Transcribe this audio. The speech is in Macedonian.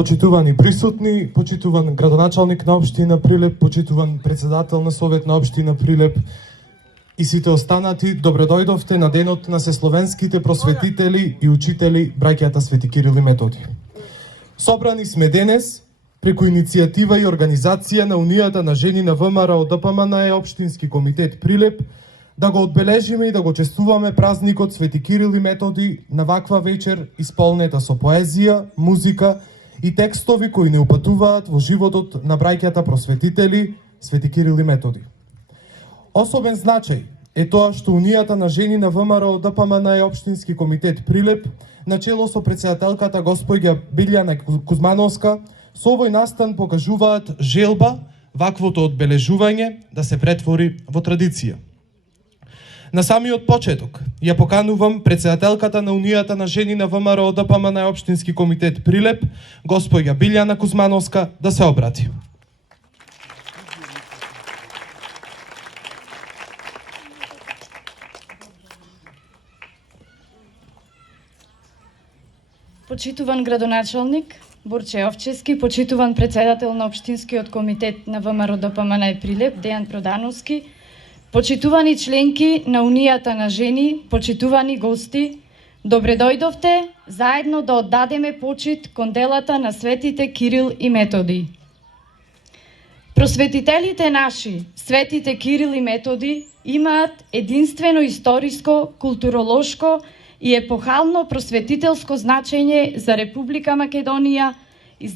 Почитувани присутни, почитуван градоначалник на општина Прилеп, почитуван председател на Совет на општина Прилеп и сите останати, добре дојдовте на денот на сесловенските просветители и учители браќата Свети Кирил и Методи. Собрани сме денес преку иницијатива и организација на Унијата на жени на ВМРО ДПМН и Општински комитет Прилеп да го одбележиме и да го честуваме празникот Свети Кирил и Методи на ваква вечер исполнета со поезија, музика и текстови кои не упатуваат во животот на браќата просветители Свети Кирил и Методи. Особен значај е тоа што Унијата на жени на ВМРО ДПМН и Општински комитет Прилеп, начело со претседателката госпоѓа Билјана Кузмановска, со овој настан покажуваат желба ваквото одбележување да се претвори во традиција. На самиот почеток ја поканувам претседателката на Унијата на жени на ВМРО ДПМН и Општински комитет Прилеп, госпоѓа Билјана Кузмановска, да се обрати. Почитуван градоначалник Борче Овчевски, почитуван председател на Општинскиот комитет на ВМРО ДПМН и Прилеп Дејан Продановски, почитувани членки на Унијата на жени, почитувани гости, добре дојдовте заедно да оддадеме почит кон делата на светите Кирил и Методи. Просветителите наши, светите Кирил и Методи, имаат единствено историско, културолошко и епохално просветителско значење за Република Македонија и